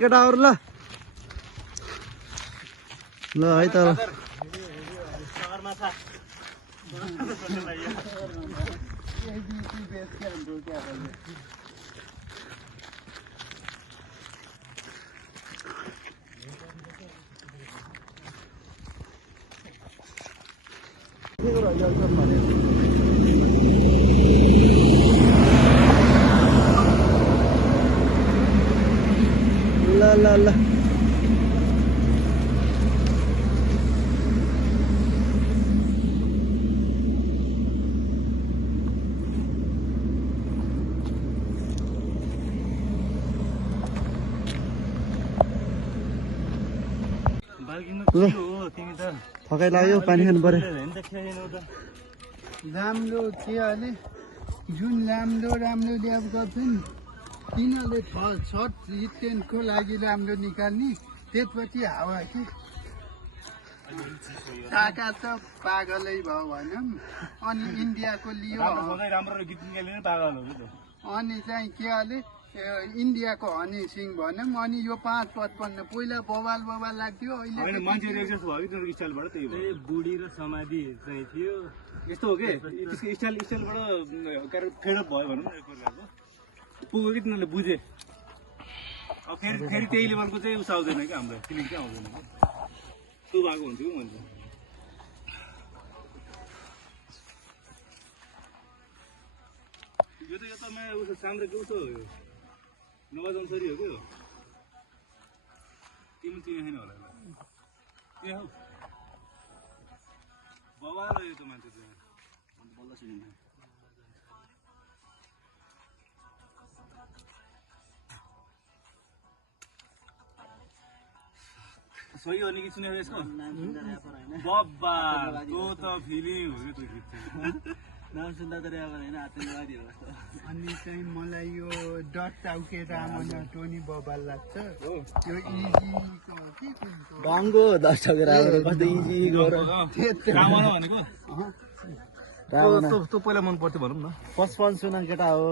केटाहरु ल ल है त ल ल थकाइ लाग्यो पानी खानु पर्यो राम्रो के अरे जुन राम्रो ल्याब गर्छन् तिनीहरूले छट हिटेनको लागि राम्रो निकाल्ने त्यसपछि हावा कि टाका त पागलै भयो भनौँ अनि इन्डियाको लियो अनि चाहिँ के अरे इन्डियाको हनी सिंह भनौँ अनि यो 555 पहिला बवाल लाग्थ्यो अहिले बुढी र समाधि चाहिँ थियो यस्तो हो कि त्यसको स्टाइलबाट फेडअप भयो भनौँ न एक प्रकारको पुग्यो कि तिनीहरूले बुझे अब फेरि त्यही लेभलको चाहिँ उस आउँदैन क्या हाम्रो फिलिङ चाहिँ आउँदैन त्यो भएको हुन्थ्यो कि मैले यो त उसो साम्रो के उसो नवाज अन्सरी हो कि तिमी छैन होला ए हौ बवाल यो त मान्छे चाहिँ बल्ल सुनिन्छ सही हो नि कि सुनेको यसको बब्बा त्यो त फिलिङ हो कि त्यो गीत चाहिँ नाम सुन्दा त ऱ्यापर होइन आतङ्कवादी हो अनि चाहिँ मलाई यो डट टाउके रामन टोनी बबाल लाग्छ यो इजी के डाङ्गो दर्शक रामन कस्तो इजी गर रामन भनेको त्यो पहिला मन पर्थ्यो भनौँ न 55 सुन केटा हो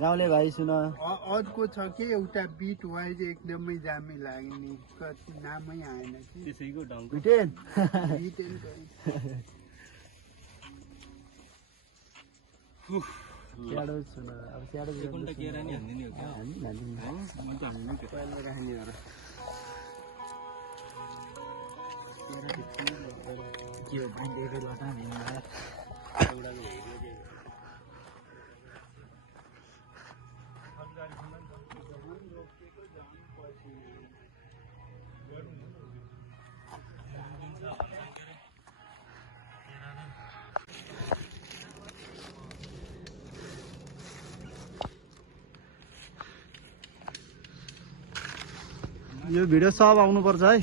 गाउँले भाइ सुन अर्को छ कि एउटा बिट वाइज एकदमै दामी लाग्ने कति नामै आएन कि त्यसैको डाङ्गो बिटेन स्याडो सुन अब स्याडो सेकेन्ड के रानी हान्दिने हो क्या के हो बाइन्डेको लटा यो भिडियो सब आउनु पर्छ है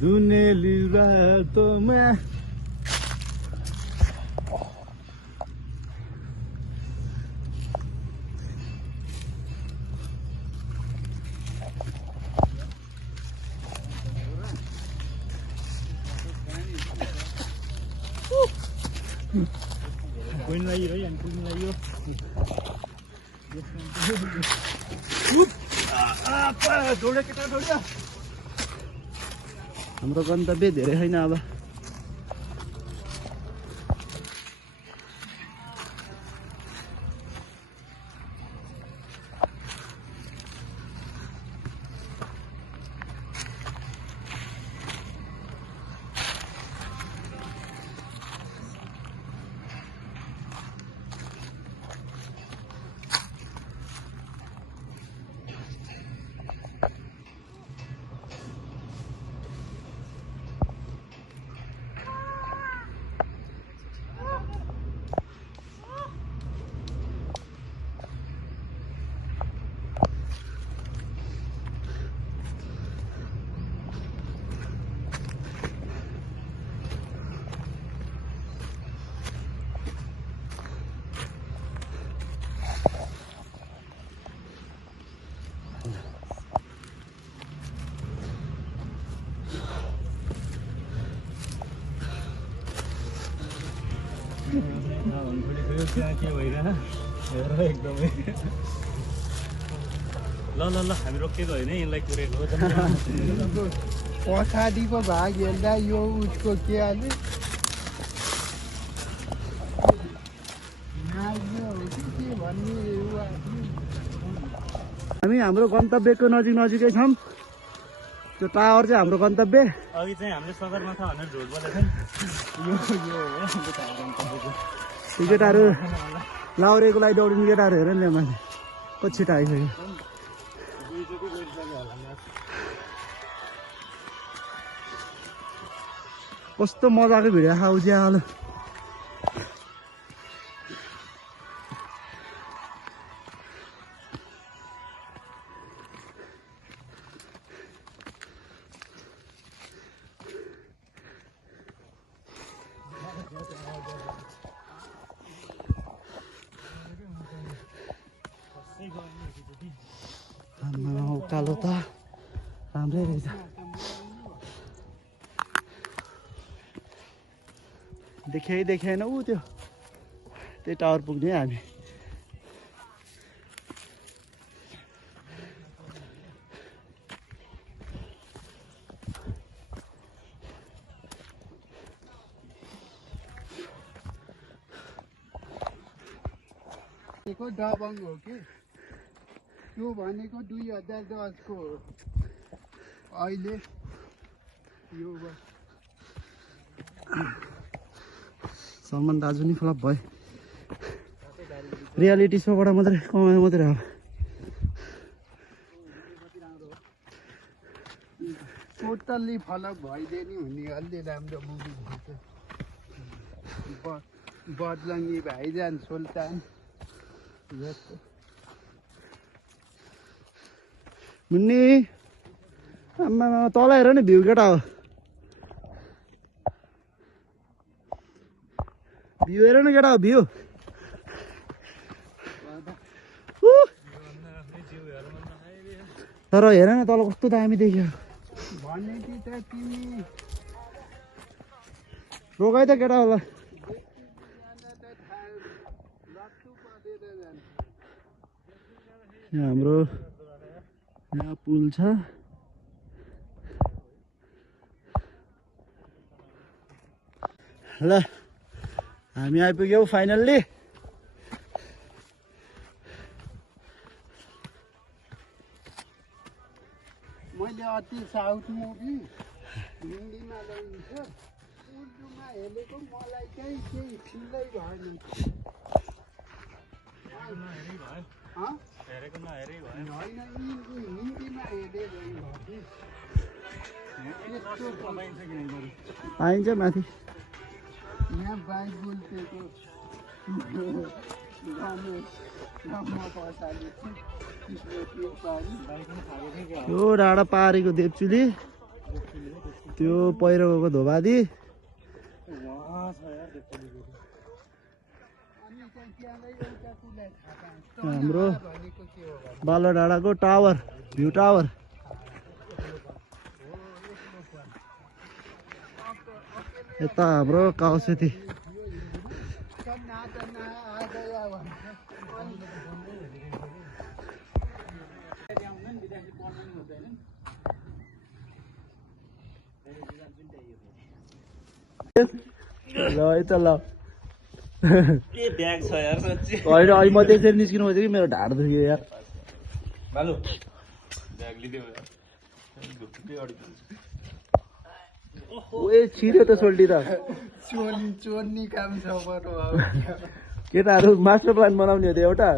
जुनेली रातोमा कोइन लाग्यो है अनि कोइन लाग्यो हाम्रो गन्तव्य धेरै छैन अब के भइरहेछ एकदमै ल ल ल हामी रोकिएको होइन यसलाई कुरेको पछाडिको भाग हेर्दा यो उसको के हाल्यो नाच्यो हो कि के भन्ने उ आफ्नो हामी हाम्रो गन्तव्यको नजिकै छौँ त्यो टावर चाहिँ हाम्रो गन्तव्य अघि चाहिँ हामीले सगरमाथा भनेर ढोल बोलेको ती केटाहरू लाउरेको लागि दौडिने केटाहरू हेर नि माथि कति छिटो आइसक्यो कस्तो मजाको भिडियो खा उज्यालो उकालो त राम्रै रहेछ देखेन ऊ त्यो त्यही टावर पुग्ने हामी दबङ हो कि त्यो भनेको 2010 को हो अहिले यो सलमान दाजु नि फ्लप भयो रियालिटी सोबाट मात्रै कमायो मात्रै हो टोटल्ली फ्लप भइदियो नि हुने अलि राम्रो मुभी बदलङ्गी भाइजान सुल्तान मुन्नी आम्मा तल हेर नि भ्यू केटा हो भ्यू हेर न केटा हो भ्यू तर हेर न तल कस्तो दामी देख्यो भनेकी त तिमी रोगाइ त केटा होला यहाँ हाम्रो यहाँ पुल छ ल हामी आइपुग्यौँ फाइनल्ली मैले अति साउथ मुभी हिन्दीमा ल्याइन्छ उर्दूमा हेरेको मलाई चाहिँ केही फिलै भयो नि हेरेको नहेरै भयो होइन हिन्दीमा हेरेको पाइन्छ माथि यहाँ बाइक बोल्थेको त्यो डाँडा पारीको देवचुली त्यो पहिरो गएको धोबादी हाम्रो बालो डाँडाको टावर भ्यू टावर यता हाम्रो काउसेती ल यता ल के ब्याग छ यार सच्ची होइन अहिले म त्यसरी निस्किनु खोजेँ कि मेरो ढाड दुख्यो यार भालु ब्याग लिदियो ओए छिर्यो त सोल्टी त चोर्नी काम छ बरु केटाहरू मास्टर प्लान बनाउने हो त एउटा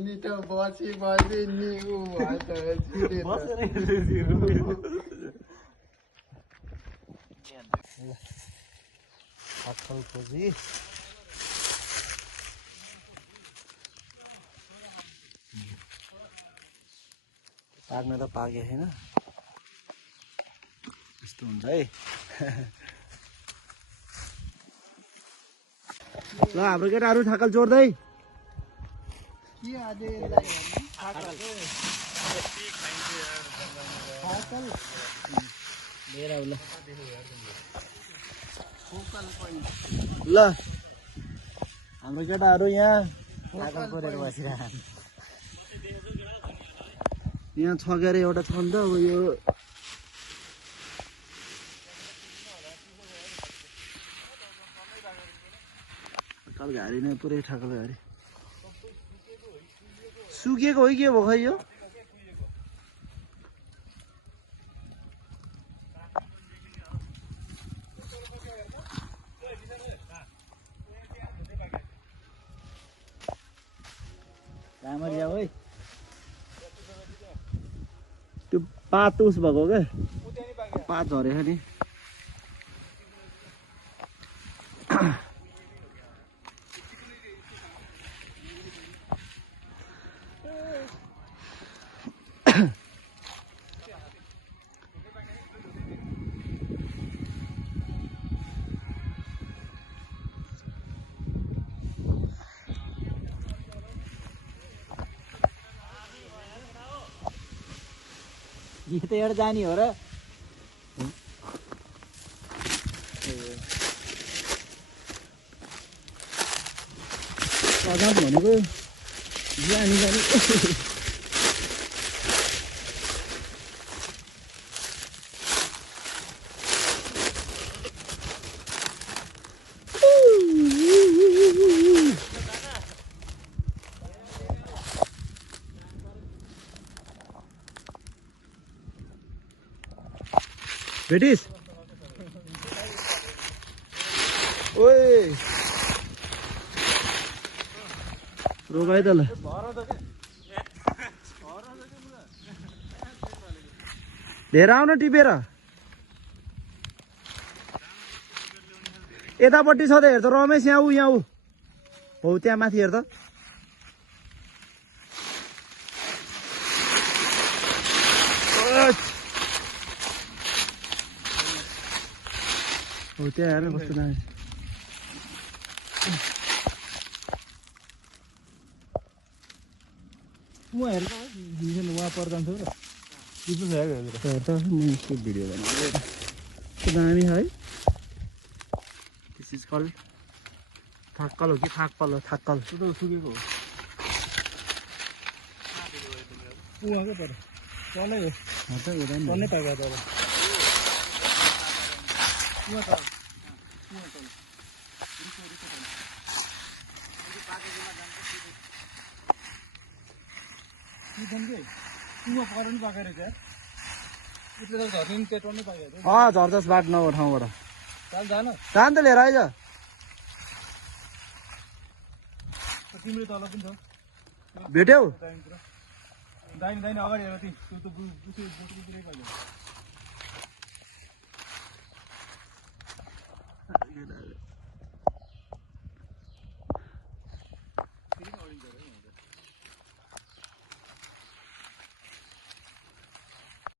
नि त बसी नि ऊ खोजी पाक्न त पाके छैन यस्तो हुन्छ है ल हाम्रो केटाहरू ठाकल जोड्दै के आज यसलाई ल हाम्रो केटाहरू यहाँ पागल परेर बसिरह यहाँ छ के अरे एउटा छ नि त अब यो ठक्कल घारी नै पुरै ठक्कल घारी सुकेको हो कि के भयो खै यो राम्ररी जाऊ है त्यो पात उस भएको क्या पात झरेछ नि यो त एउटा जाने हो र भनेको जानी जानी भेटिस ओए रोगाइ त ल धेरै आउन टिपेर यतापट्टि छ त हेर त रमेश यहाँ ऊ हो त्यहाँ माथि हेर त हो त्यहाँ हेर कस्तो दामी उहाँ हेर उहाँ पर जान्छ र भिडियो बनाएको दामी है दिस इज कल थाक्कल हो कि थाक्कल हो थाक्कल सुकेको हो उहाँको तर चलै हो भन्नै पाएको तर झर्दस बाट नभएको ठाउँबाट जान त लिएर आइज तिम्रो तल पनि छ भेट्यौ दाहिने दाहिने अगाडि हेर त्यो